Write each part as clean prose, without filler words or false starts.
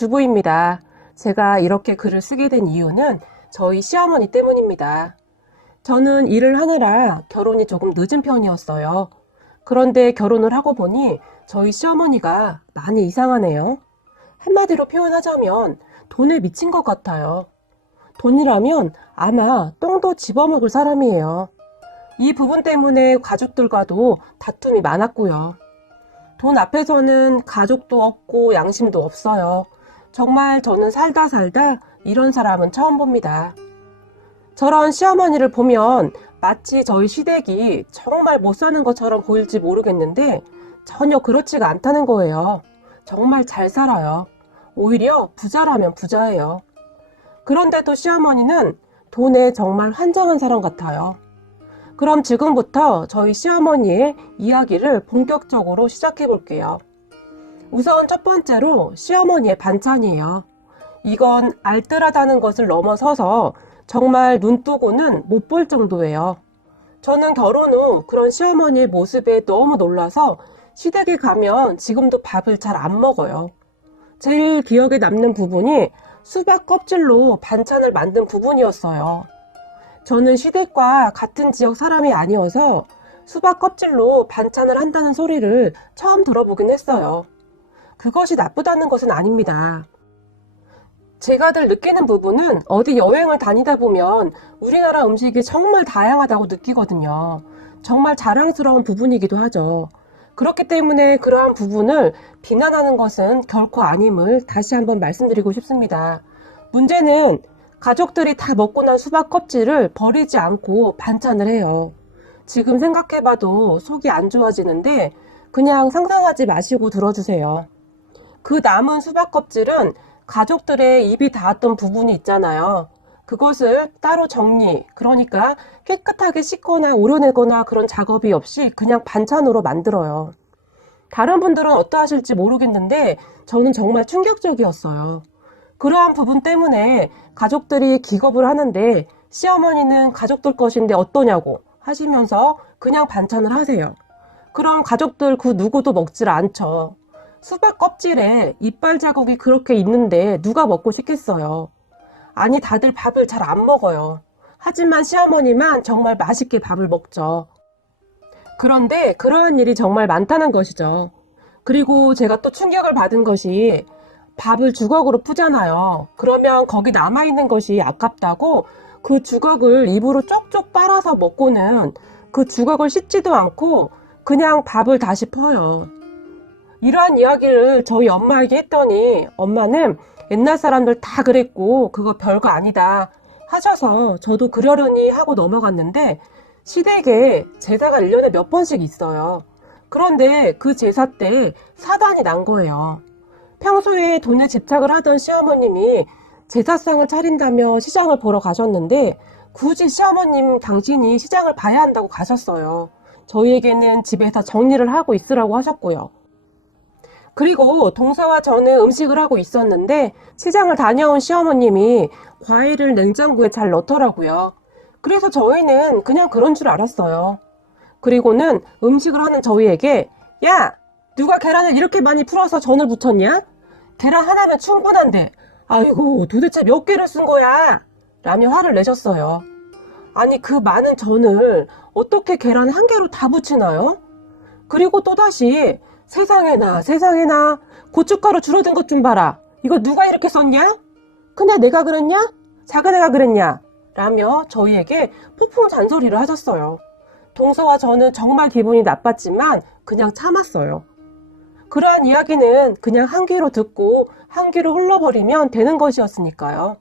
주부입니다. 제가 이렇게 글을 쓰게 된 이유는 저희 시어머니 때문입니다. 저는 일을 하느라 결혼이 조금 늦은 편이었어요. 그런데 결혼을 하고 보니 저희 시어머니가 많이 이상하네요. 한마디로 표현하자면 돈에 미친 것 같아요. 돈이라면 아마 똥도 집어먹을 사람이에요. 이 부분 때문에 가족들과도 다툼이 많았고요. 돈 앞에서는 가족도 없고 양심도 없어요. 정말 저는 살다 이런 사람은 처음 봅니다. 저런 시어머니를 보면 마치 저희 시댁이 정말 못 사는 것처럼 보일지 모르겠는데 전혀 그렇지가 않다는 거예요. 정말 잘 살아요. 오히려 부자라면 부자예요. 그런데도 시어머니는 돈에 정말 환장한 사람 같아요. 그럼 지금부터 저희 시어머니의 이야기를 본격적으로 시작해 볼게요. 우선 첫 번째로 시어머니의 반찬이에요. 이건 알뜰하다는 것을 넘어서서 정말 눈 뜨고는 못 볼 정도예요. 저는 결혼 후 그런 시어머니의 모습에 너무 놀라서 시댁에 가면 지금도 밥을 잘 안 먹어요. 제일 기억에 남는 부분이 수박 껍질로 반찬을 만든 부분이었어요. 저는 시댁과 같은 지역 사람이 아니어서 수박 껍질로 반찬을 한다는 소리를 처음 들어보긴 했어요. 그것이 나쁘다는 것은 아닙니다. 제가 늘 느끼는 부분은 어디 여행을 다니다 보면 우리나라 음식이 정말 다양하다고 느끼거든요. 정말 자랑스러운 부분이기도 하죠. 그렇기 때문에 그러한 부분을 비난하는 것은 결코 아님을 다시 한번 말씀드리고 싶습니다. 문제는 가족들이 다 먹고 난 수박 껍질을 버리지 않고 반찬을 해요. 지금 생각해봐도 속이 안 좋아지는데 그냥 상상하지 마시고 들어주세요. 그 남은 수박 껍질은 가족들의 입이 닿았던 부분이 있잖아요. 그것을 따로 정리, 그러니까 깨끗하게 씻거나 오려내거나 그런 작업이 없이 그냥 반찬으로 만들어요. 다른 분들은 어떠하실지 모르겠는데 저는 정말 충격적이었어요. 그러한 부분 때문에 가족들이 기겁을 하는데 시어머니는 가족들 것인데 어떠냐고 하시면서 그냥 반찬을 하세요. 그럼 가족들 그 누구도 먹질 않죠. 수박 껍질에 이빨 자국이 그렇게 있는데 누가 먹고 싶겠어요. 아니 다들 밥을 잘 안 먹어요. 하지만 시어머니만 정말 맛있게 밥을 먹죠. 그런데 그러한 일이 정말 많다는 것이죠. 그리고 제가 또 충격을 받은 것이 밥을 주걱으로 푸잖아요. 그러면 거기 남아있는 것이 아깝다고 그 주걱을 입으로 쪽쪽 빨아서 먹고는 그 주걱을 씻지도 않고 그냥 밥을 다시 퍼요. 이러한 이야기를 저희 엄마에게 했더니 엄마는 옛날 사람들 다 그랬고 그거 별거 아니다 하셔서 저도 그러려니 하고 넘어갔는데 시댁에 제사가 1년에 몇 번씩 있어요. 그런데 그 제사 때 사단이 난 거예요. 평소에 돈에 집착을 하던 시어머님이 제사상을 차린다며 시장을 보러 가셨는데 굳이 시어머님 당신이 시장을 봐야 한다고 가셨어요. 저희에게는 집에서 정리를 하고 있으라고 하셨고요. 그리고 동서와 저는 음식을 하고 있었는데 시장을 다녀온 시어머님이 과일을 냉장고에 잘 넣더라고요. 그래서 저희는 그냥 그런 줄 알았어요. 그리고는 음식을 하는 저희에게 야! 누가 계란을 이렇게 많이 풀어서 전을 부쳤냐? 계란 하나면 충분한데 아이고 도대체 몇 개를 쓴 거야? 라며 화를 내셨어요. 아니 그 많은 전을 어떻게 계란 한 개로 다 부치나요? 그리고 또다시 세상에나 고춧가루 줄어든 것 좀 봐라. 이거 누가 이렇게 썼냐? 그냥 내가 그랬냐? 작은 애가 그랬냐? 라며 저희에게 폭풍 잔소리를 하셨어요. 동서와 저는 정말 기분이 나빴지만 그냥 참았어요. 그러한 이야기는 그냥 한 귀로 듣고 한 귀로 흘러버리면 되는 것이었으니까요.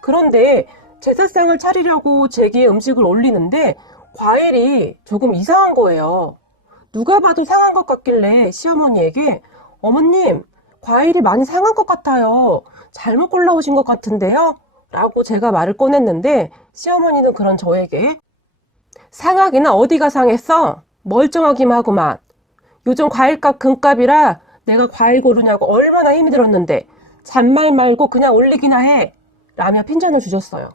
그런데 제사상을 차리려고 제기에 음식을 올리는데 과일이 조금 이상한 거예요. 누가 봐도 상한 것 같길래 시어머니에게 어머님 과일이 많이 상한 것 같아요. 잘못 골라오신 것 같은데요? 라고 제가 말을 꺼냈는데 시어머니는 그런 저에게 상하기는 어디가 상했어? 멀쩡하기만 하구만. 요즘 과일값 금값이라 내가 과일 고르냐고 얼마나 힘이 들었는데 잔말 말고 그냥 올리기나 해 라며 핀잔을 주셨어요.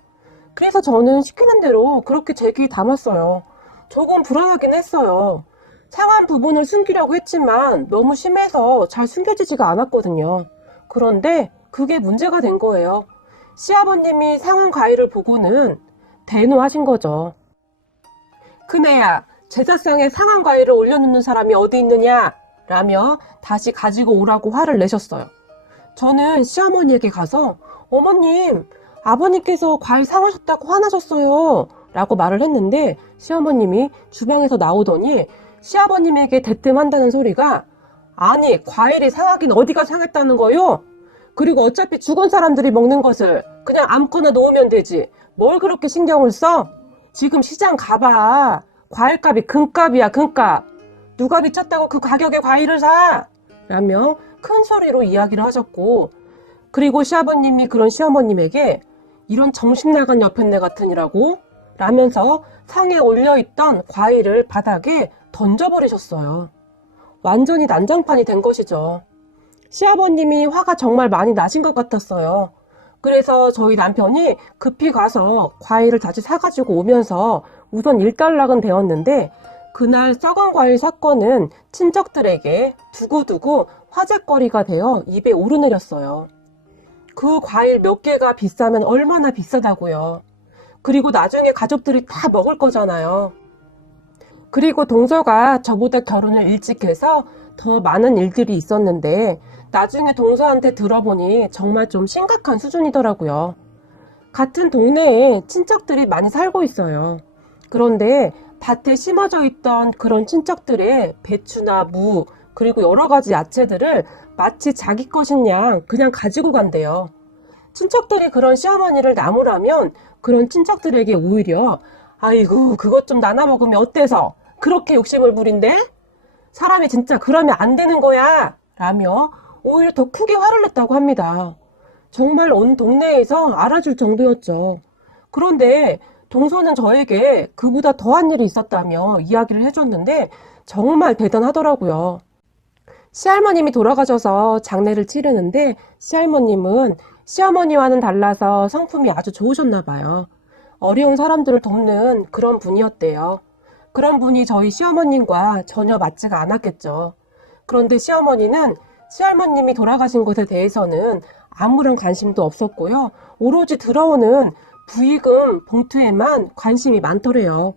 그래서 저는 시키는 대로 그렇게 제 귀에 담았어요. 조금 불안하긴 했어요. 상한 부분을 숨기려고 했지만 너무 심해서 잘 숨겨지지가 않았거든요. 그런데 그게 문제가 된 거예요. 시아버님이 상한 과일을 보고는 대노하신 거죠. 큰애야, 제사상에 상한 과일을 올려놓는 사람이 어디 있느냐? 라며 다시 가지고 오라고 화를 내셨어요. 저는 시어머니에게 가서 어머님, 아버님께서 과일 상하셨다고 화나셨어요 라고 말을 했는데 시어머님이 주방에서 나오더니 시아버님에게 대뜸한다는 소리가 아니, 과일이 상하긴 어디가 상했다는 거요? 그리고 어차피 죽은 사람들이 먹는 것을 그냥 아무거나 놓으면 되지. 뭘 그렇게 신경을 써? 지금 시장 가봐. 과일값이 금값이야, 금값. 누가 미쳤다고 그 가격에 과일을 사? 라며 큰 소리로 이야기를 하셨고, 그리고 시아버님이 그런 시어머님에게 이런 정신 나간 여편네 같으니라고 라면서 상에 올려있던 과일을 바닥에 던져버리셨어요. 완전히 난장판이 된 것이죠. 시아버님이 화가 정말 많이 나신 것 같았어요. 그래서 저희 남편이 급히 가서 과일을 다시 사가지고 오면서 우선 일단락은 되었는데 그날 썩은 과일 사건은 친척들에게 두고두고 화제거리가 되어 입에 오르내렸어요. 그 과일 몇 개가 비싸면 얼마나 비싸다고요. 그리고 나중에 가족들이 다 먹을 거잖아요. 그리고 동서가 저보다 결혼을 일찍 해서 더 많은 일들이 있었는데 나중에 동서한테 들어보니 정말 좀 심각한 수준이더라고요. 같은 동네에 친척들이 많이 살고 있어요. 그런데 밭에 심어져 있던 그런 친척들의 배추나 무 그리고 여러 가지 야채들을 마치 자기 것인 양 그냥 가지고 간대요. 친척들이 그런 시어머니를 나무라면 그런 친척들에게 오히려 아이고 그것 좀 나눠 먹으면 어때서 그렇게 욕심을 부린대? 사람이 진짜 그러면 안 되는 거야 라며 오히려 더 크게 화를 냈다고 합니다. 정말 온 동네에서 알아줄 정도였죠. 그런데 동서는 저에게 그보다 더한 일이 있었다며 이야기를 해줬는데 정말 대단하더라고요. 시할머님이 돌아가셔서 장례를 치르는데 시할머님은 시어머니와는 달라서 성품이 아주 좋으셨나 봐요. 어려운 사람들을 돕는 그런 분이었대요. 그런 분이 저희 시어머님과 전혀 맞지가 않았겠죠. 그런데 시어머니는 시할머님이 돌아가신 것에 대해서는 아무런 관심도 없었고요. 오로지 들어오는 부의금 봉투에만 관심이 많더래요.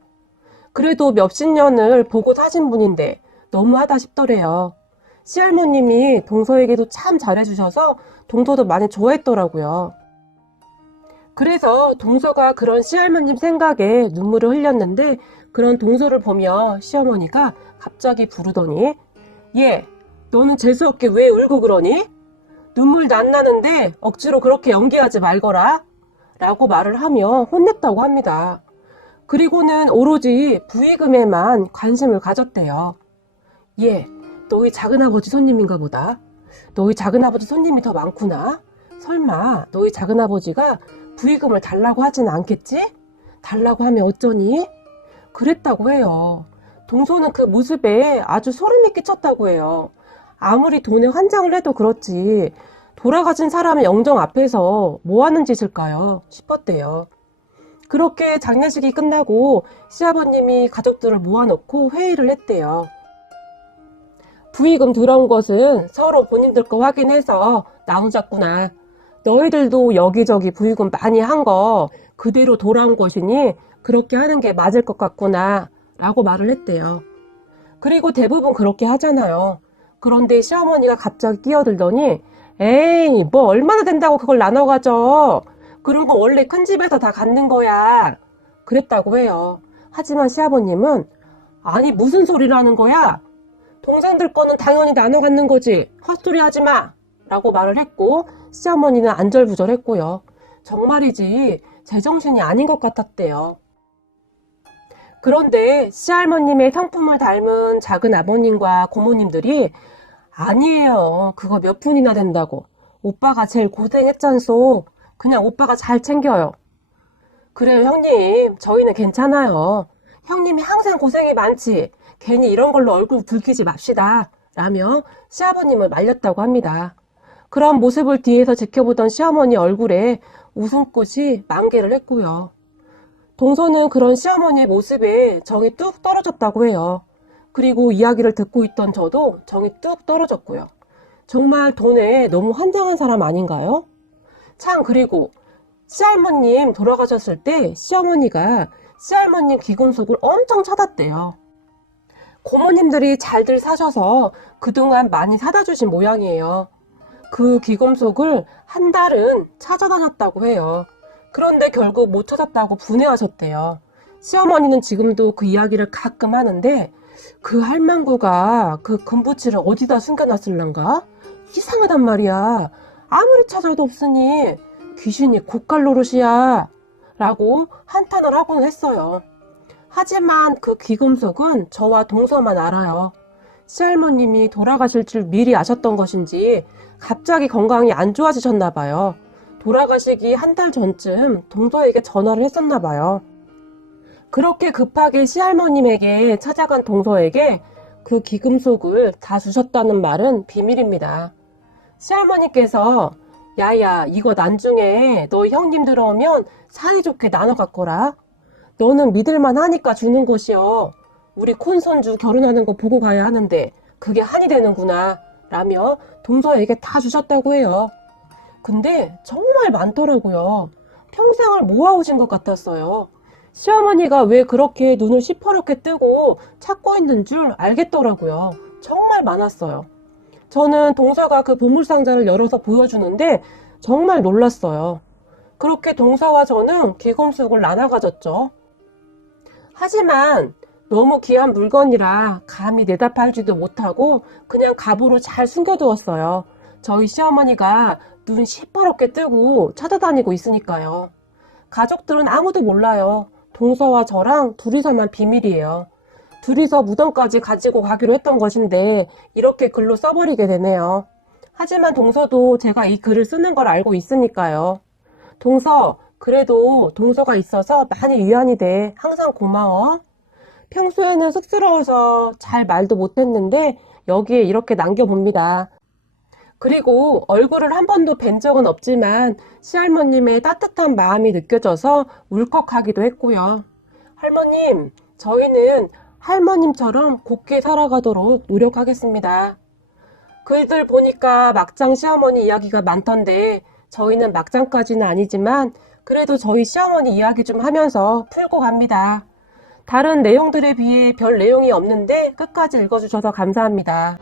그래도 몇십 년을 보고 사신 분인데 너무하다 싶더래요. 시할머님이 동서에게도 참 잘해주셔서 동서도 많이 좋아했더라고요. 그래서 동서가 그런 시할머님 생각에 눈물을 흘렸는데 그런 동서를 보며 시어머니가 갑자기 부르더니 얘, 너는 재수없게 왜 울고 그러니? 눈물 안 나는데 억지로 그렇게 연기하지 말거라 라고 말을 하며 혼냈다고 합니다. 그리고는 오로지 부의금에만 관심을 가졌대요. 얘, 너희 작은아버지 손님인가 보다. 너희 작은아버지 손님이 더 많구나. 설마 너희 작은아버지가 부의금을 달라고 하진 않겠지? 달라고 하면 어쩌니? 그랬다고 해요. 동서는 그 모습에 아주 소름이 끼쳤다고 해요. 아무리 돈에 환장을 해도 그렇지 돌아가신 사람의 영정 앞에서 뭐 하는 짓일까요? 싶었대요. 그렇게 장례식이 끝나고 시아버님이 가족들을 모아놓고 회의를 했대요. 부의금 들어온 것은 서로 본인들 거 확인해서 나누자꾸나. 너희들도 여기저기 부의금 많이 한 거 그대로 돌아온 것이니 그렇게 하는 게 맞을 것 같구나 라고 말을 했대요. 그리고 대부분 그렇게 하잖아요. 그런데 시어머니가 갑자기 끼어들더니 에이 뭐 얼마나 된다고 그걸 나눠 가져. 그런 거 원래 큰 집에서 다 갖는 거야. 그랬다고 해요. 하지만 시아버님은 아니 무슨 소리를 하는 거야. 동생들 거는 당연히 나눠 갖는 거지. 헛소리 하지 마 라고 말을 했고 시어머니는 안절부절했고요. 정말이지 제정신이 아닌 것 같았대요. 그런데 시할머님의 성품을 닮은 작은 아버님과 고모님들이 아니에요. 그거 몇 푼이나 된다고. 오빠가 제일 고생했잖소. 그냥 오빠가 잘 챙겨요. 그래요 형님. 저희는 괜찮아요. 형님이 항상 고생이 많지. 괜히 이런 걸로 얼굴 붉히지 맙시다. 라며 시아버님을 말렸다고 합니다. 그런 모습을 뒤에서 지켜보던 시어머니 얼굴에 웃음꽃이 만개를 했고요. 동서는 그런 시어머니의 모습에 정이 뚝 떨어졌다고 해요. 그리고 이야기를 듣고 있던 저도 정이 뚝 떨어졌고요. 정말 돈에 너무 환장한 사람 아닌가요? 참, 그리고 시할머님 돌아가셨을 때 시어머니가 시할머님 기금속을 엄청 찾았대요. 고모님들이 잘들 사셔서 그동안 많이 사다 주신 모양이에요. 그 기금속을 한 달은 찾아다녔다고 해요. 그런데 결국 못 찾았다고 분해하셨대요. 시어머니는 지금도 그 이야기를 가끔 하는데 그 할망구가 그 금붙이를 어디다 숨겨놨을란가? 이상하단 말이야. 아무리 찾아도 없으니 귀신이 고깔 노릇이야 라고 한탄을 하곤 했어요. 하지만 그 기금속은 저와 동서만 알아요. 시할머님이 돌아가실 줄 미리 아셨던 것인지 갑자기 건강이 안 좋아지셨나 봐요. 돌아가시기 한 달 전쯤 동서에게 전화를 했었나 봐요. 그렇게 급하게 시할머님에게 찾아간 동서에게 그 기금속을 다 주셨다는 말은 비밀입니다. 시할머니께서 야야, 이거 나중에 너 형님 들어오면 사이좋게 나눠 갖거라. 너는 믿을만 하니까 주는 것이여. 우리 콘손주 결혼하는 거 보고 가야 하는데 그게 한이 되는구나 라며 동서에게 다 주셨다고 해요. 근데 정말 많더라고요. 평생을 모아오신 것 같았어요. 시어머니가 왜 그렇게 눈을 시퍼렇게 뜨고 찾고 있는 줄 알겠더라고요. 정말 많았어요. 저는 동서가 그 보물상자를 열어서 보여주는데 정말 놀랐어요. 그렇게 동서와 저는 기금속을 나눠 가졌죠. 하지만 너무 귀한 물건이라 감히 내다 팔지도 못하고 그냥 갑으로 잘 숨겨두었어요. 저희 시어머니가 눈 시퍼렇게 뜨고 찾아다니고 있으니까요. 가족들은 아무도 몰라요. 동서와 저랑 둘이서만 비밀이에요. 둘이서 무덤까지 가지고 가기로 했던 것인데 이렇게 글로 써버리게 되네요. 하지만 동서도 제가 이 글을 쓰는 걸 알고 있으니까요. 동서, 그래도 동서가 있어서 많이 위안이 돼. 항상 고마워. 평소에는 쑥스러워서 잘 말도 못했는데 여기에 이렇게 남겨봅니다. 그리고 얼굴을 한 번도 뵌 적은 없지만 시할머님의 따뜻한 마음이 느껴져서 울컥하기도 했고요. 할머님, 저희는 할머님처럼 곱게 살아가도록 노력하겠습니다. 글들 보니까 막장 시어머니 이야기가 많던데 저희는 막장까지는 아니지만 그래도 저희 시어머니 이야기 좀 하면서 풀고 갑니다. 다른 내용들에 비해 별 내용이 없는데 끝까지 읽어주셔서 감사합니다.